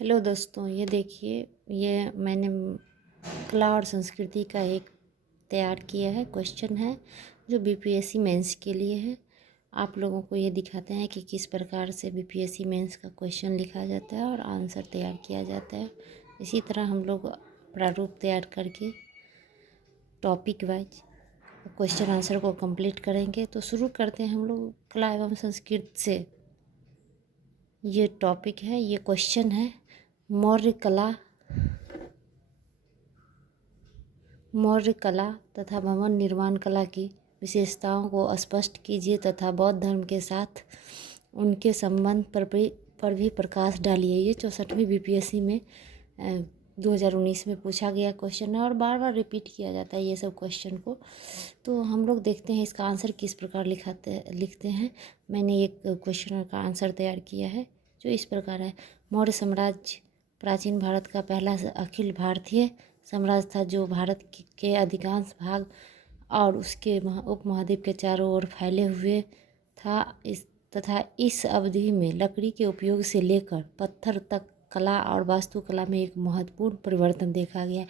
Hello दोस्तों, ये देखिए। ये मैंने कला और संस्कृति का एक तैयार किया है, क्वेश्चन है जो बीपीएससी मेंस के लिए है। आप लोगों को ये दिखाते हैं कि किस प्रकार से बीपीएससी मेंस का क्वेश्चन लिखा जाता है और आंसर तैयार किया जाता है। इसी तरह हम लोग प्रारूप तैयार करके टॉपिक वाइज क्वेश्चन आंसर को कंप्लीट करेंगे। तो शुरू करते हैं हम लोग कला एवं संस्कृति से। ये टॉपिक है, ये क्वेश्चन है। मौर्य कला तथा भवन निर्माण कला की विशेषताओं को स्पष्ट कीजिए तथा बौद्ध धर्म के साथ उनके संबंध पर भी प्रकाश डालिए। ये 64वीं बीपीएससी में 2019 में पूछा गया क्वेश्चन है और बार बार रिपीट किया जाता है ये सब क्वेश्चन को। तो हम लोग देखते हैं इसका आंसर किस प्रकार लिखते हैं। मैंने एक क्वेश्चन का आंसर तैयार किया है जो इस प्रकार है। मौर्य साम्राज्य प्राचीन भारत का पहला अखिल भारतीय साम्राज्य था जो भारत के अधिकांश भाग और उसके उपमहाद्वीप के चारों ओर फैले हुए था। इस अवधि में लकड़ी के उपयोग से लेकर पत्थर तक कला और वास्तुकला में एक महत्वपूर्ण परिवर्तन देखा गया।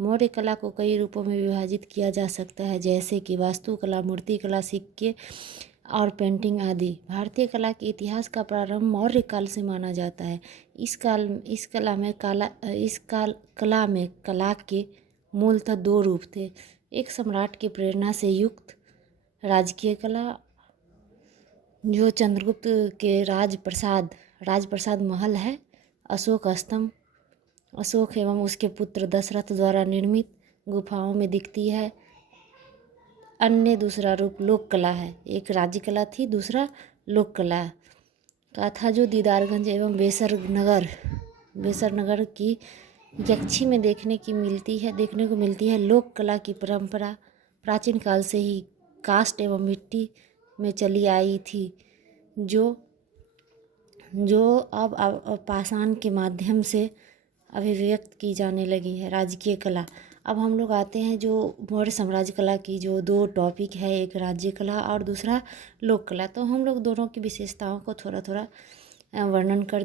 मौर्य कला को कई रूपों में विभाजित किया जा सकता है, जैसे कि वास्तुकला, मूर्तिकला, सिक्के और पेंटिंग आदि। भारतीय कला के इतिहास का प्रारंभ मौर्य काल से माना जाता है। इस कला में कला के मूलतः दो रूप थे। एक सम्राट की प्रेरणा से युक्त राजकीय कला, जो चंद्रगुप्त के राजप्रसाद महल है, अशोक एवं उसके पुत्र दशरथ द्वारा निर्मित गुफाओं में दिखती है। अन्य दूसरा रूप लोक कला है। एक राज्य कला थी, दूसरा लोक कला का था, जो दीदारगंज एवं बेसर नगर की यक्षी में देखने को मिलती है। लोक कला की परंपरा प्राचीन काल से ही काष्ठ एवं मिट्टी में चली आई थी, जो अब पाषाण के माध्यम से अभिव्यक्त की जाने लगी है। राजकीय कला। अब हम लोग आते हैं जो मौर्य साम्राज्य कला की जो दो टॉपिक है, एक राज्य कला और दूसरा लोक कला। तो हम लोग दोनों की विशेषताओं को थोड़ा थोड़ा वर्णन कर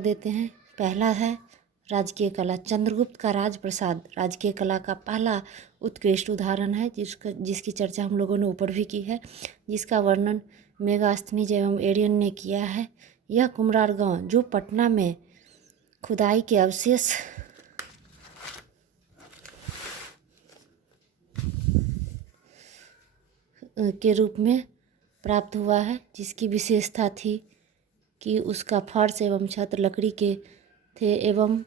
देते हैं। पहला है राजकीय कला। चंद्रगुप्त का राजप्रसाद राजकीय कला का पहला उत्कृष्ट उदाहरण है, जिसकी चर्चा हम लोगों ने ऊपर भी की है, जिसका वर्णन मेगास्थनीज एवं एरियन ने किया है। यह कुम्हरार गांव, जो पटना में खुदाई के अवशेष के रूप में प्राप्त हुआ है, जिसकी विशेषता थी कि उसका फर्श एवं छत लकड़ी के थे एवं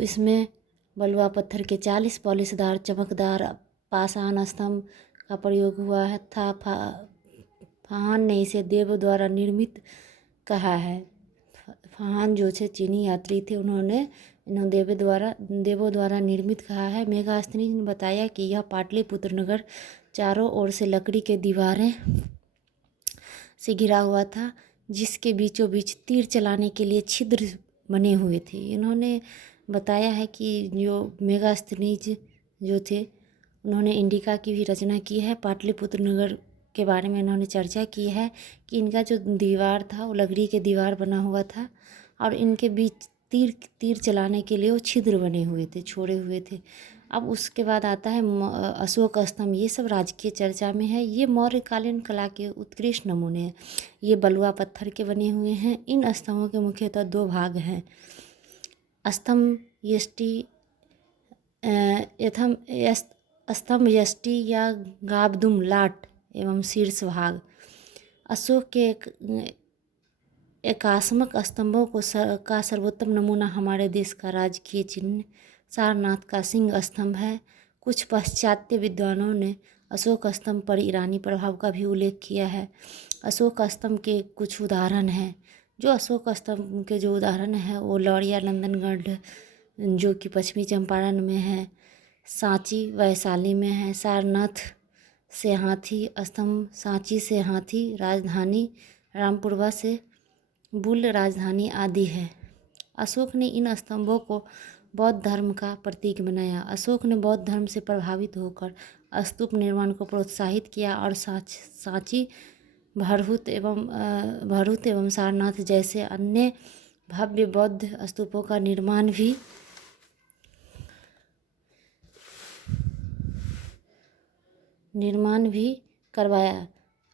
इसमें बलुआ पत्थर के 40 पॉलिशदार चमकदार पाषाण स्तंभ का प्रयोग हुआ था। फाहान ने इसे देव द्वारा निर्मित कहा है। फाहान जो थे चीनी यात्री थे, इन्होंने देवों द्वारा निर्मित कहा है। मेगास्थनी ने बताया कि यह पाटलिपुत्र नगर चारों ओर से लकड़ी के दीवारें से घिरा हुआ था, जिसके बीचों बीच तीर चलाने के लिए छिद्र बने हुए थे। इन्होंने बताया है कि जो मेगास्थनीज जो थे, उन्होंने इंडिका की भी रचना की है। पाटलिपुत्र नगर के बारे में इन्होंने चर्चा की है कि इनका जो दीवार था वो लकड़ी के दीवार बना हुआ था और इनके बीच तीर चलाने के लिए वो छिद्र बने हुए थे, छोड़े हुए थे। अब उसके बाद आता है अशोक स्तंभ। ये सब राजकीय चर्चा में है। ये मौर्यकालीन कला के उत्कृष्ट नमूने हैं। ये बलुआ पत्थर के बने हुए हैं। इन स्तंभों के मुख्यतः दो भाग हैं। स्तंभ यष्टि या गाबदुम लाट एवं शीर्ष भाग। अशोक के एकात्मक स्तंभों का सर्वोत्तम नमूना हमारे देश का राजकीय चिन्ह सारनाथ का सिंह स्तंभ है। कुछ पाश्चात्य विद्वानों ने अशोक स्तंभ पर ईरानी प्रभाव का भी उल्लेख किया है। अशोक स्तंभ के कुछ उदाहरण हैं। जो अशोक स्तंभ के जो उदाहरण है वो लौरिया नंदनगढ़, जो कि पश्चिमी चंपारण में है, सांची वैशाली में है, सारनाथ से हाथी स्तंभ, सांची से हाथी राजधानी, रामपुरवा से बुल राजधानी आदि है। अशोक ने इन स्तंभों को बौद्ध धर्म का प्रतीक बनाया। अशोक ने बौद्ध धर्म से प्रभावित होकर स्तूप निर्माण को प्रोत्साहित किया और सांची, भरहुत एवं सारनाथ जैसे अन्य भव्य बौद्ध स्तूपों का निर्माण भी करवाया।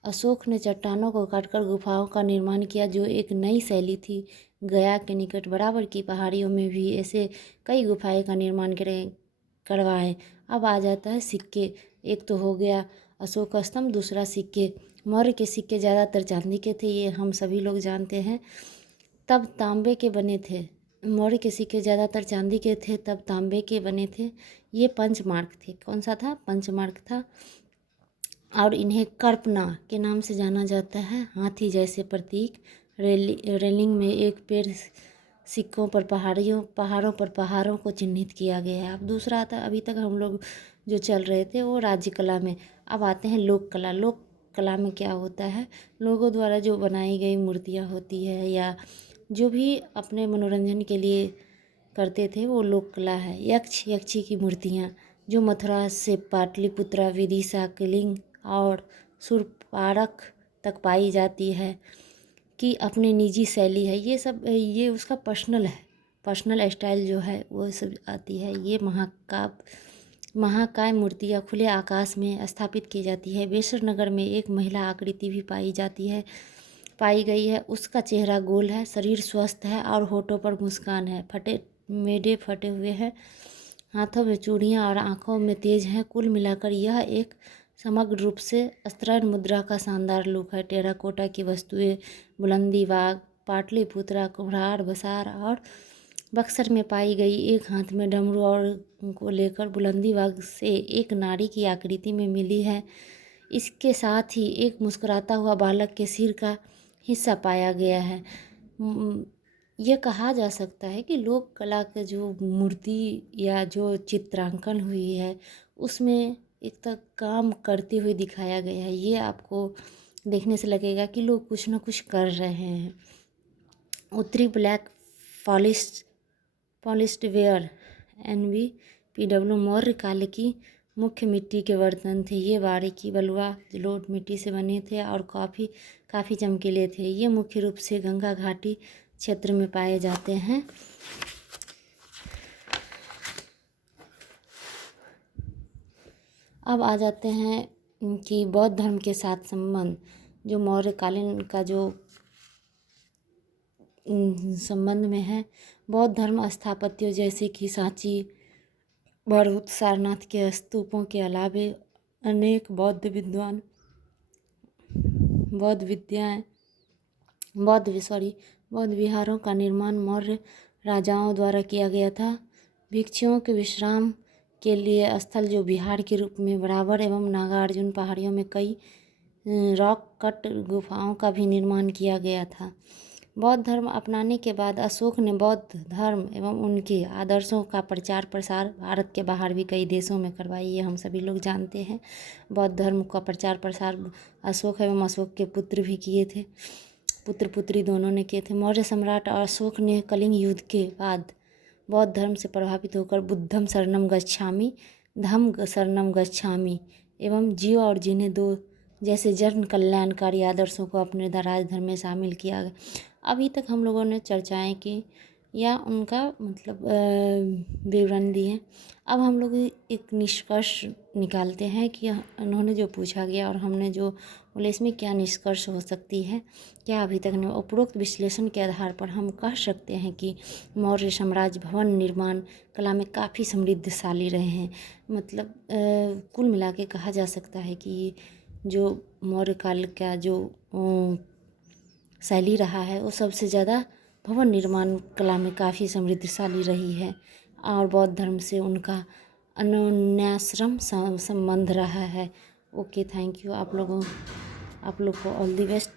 अशोक ने चट्टानों को काटकर गुफाओं का निर्माण किया, जो एक नई शैली थी। गया के निकट बराबर की पहाड़ियों में भी ऐसे कई गुफाएं का निर्माण करवाए। अब आ जाता है सिक्के। एक तो हो गया अशोक स्तंभ, दूसरा सिक्के। मौर्य के सिक्के ज़्यादातर चांदी के थे, ये हम सभी लोग जानते हैं। तब तांबे के बने थे। मौर्य के सिक्के ज़्यादातर चांदी के थे, तब तांबे के बने थे। ये पंचमार्क थे। कौन सा था? पंचमार्क था। और इन्हें कर्पना के नाम से जाना जाता है। हाथी जैसे प्रतीक। रेलिंग में एक पेड़ सिक्कों पर पहाड़ों पर पहाड़ों को चिन्हित किया गया है। अब दूसरा आता है, अभी तक हम लोग जो चल रहे थे वो राज्य कला में। अब आते हैं लोक कला। लोक कला में क्या होता है? लोगों द्वारा जो बनाई गई मूर्तियाँ होती है या जो भी अपने मनोरंजन के लिए करते थे, वो लोक कला है। यक्ष यक्षी की मूर्तियाँ जो मथुरा से पाटलिपुत्रा, विदिशा, कलिंग और सुरपारक तक पाई जाती है, कि अपने निजी शैली है। ये उसका पर्सनल स्टाइल जो है वो सब आती है। ये महाकाय मूर्तियाँ खुले आकाश में स्थापित की जाती है। बेसर नगर में एक महिला आकृति भी पाई गई है। उसका चेहरा गोल है, शरीर स्वस्थ है और होठों पर मुस्कान है। मेढे फटे हुए हैं, हाथों में चूड़ियाँ और आँखों में तेज हैं। कुल मिलाकर यह एक समग्र रूप से अस्त्रैण मुद्रा का शानदार लुक है। टेराकोटा की वस्तुएं बुलंदीबाग, पाटलिपुत्रा, कुम्हार, बसार और बक्सर में पाई गई। एक हाथ में डमरू और को लेकर बुलंदीबाग से एक नारी की आकृति में मिली है। इसके साथ ही एक मुस्कुराता हुआ बालक के सिर का हिस्सा पाया गया है। यह कहा जा सकता है कि लोक कला का जो मूर्ति या जो चित्रांकन हुई है, उसमें एक तक काम करते हुए दिखाया गया है। ये आपको देखने से लगेगा कि लोग कुछ ना कुछ कर रहे हैं। उत्तरी black polished where NBPW Maurya काल की मुख्य मिट्टी के बर्तन थे। ये बारीकी बलुआ जलोढ़ मिट्टी से बने थे और काफ़ी चमकीले थे। ये मुख्य रूप से गंगा घाटी क्षेत्र में पाए जाते हैं। अब आ जाते हैं कि बौद्ध धर्म के साथ संबंध। जो मौर्यकालीन का जो संबंध में है, बौद्ध धर्म स्थापत्यों जैसे कि सांची, भरूच, सारनाथ के स्तूपों के अलावे अनेक बौद्ध विहारों का निर्माण मौर्य राजाओं द्वारा किया गया था। भिक्षुओं के विश्राम के लिए स्थल जो विहार के रूप में बराबर एवं नागार्जुन पहाड़ियों में कई रॉक कट गुफाओं का भी निर्माण किया गया था। बौद्ध धर्म अपनाने के बाद अशोक ने बौद्ध धर्म एवं उनके आदर्शों का प्रचार प्रसार भारत के बाहर भी कई देशों में करवाई। ये हम सभी लोग जानते हैं। बौद्ध धर्म का प्रचार प्रसार अशोक एवं अशोक के पुत्र भी किए थे, पुत्र पुत्री दोनों ने किए थे। मौर्य सम्राट अशोक ने कलिंग युद्ध के बाद बौद्ध धर्म से प्रभावित होकर बुद्धम शरणम गच्छामि, धम्म शरणम गच्छामि एवं जियो और जीने दो जैसे जन कल्याणकारी आदर्शों को अपने राजधर्म में शामिल किया गया। अभी तक हम लोगों ने चर्चाएं की या उनका मतलब विवरण दिए। अब हम लोग एक निष्कर्ष निकालते हैं कि उन्होंने जो पूछा गया और हमने जो बोले, इसमें क्या निष्कर्ष हो सकती है, क्या अभी तक ने उपरोक्त विश्लेषण के आधार पर हम कह सकते हैं कि मौर्य साम्राज्य भवन निर्माण कला में काफ़ी समृद्धशाली रहे हैं। मतलब कुल मिला के कहा जा सकता है कि जो मौर्य काल का जो शैली रहा है वो सबसे ज़्यादा भवन निर्माण कला में काफ़ी समृद्धशाली रही है और बौद्ध धर्म से उनका अन्योन्याश्रम संबंध रहा है। Okay, thank you. आप लोग को ऑल द बेस्ट।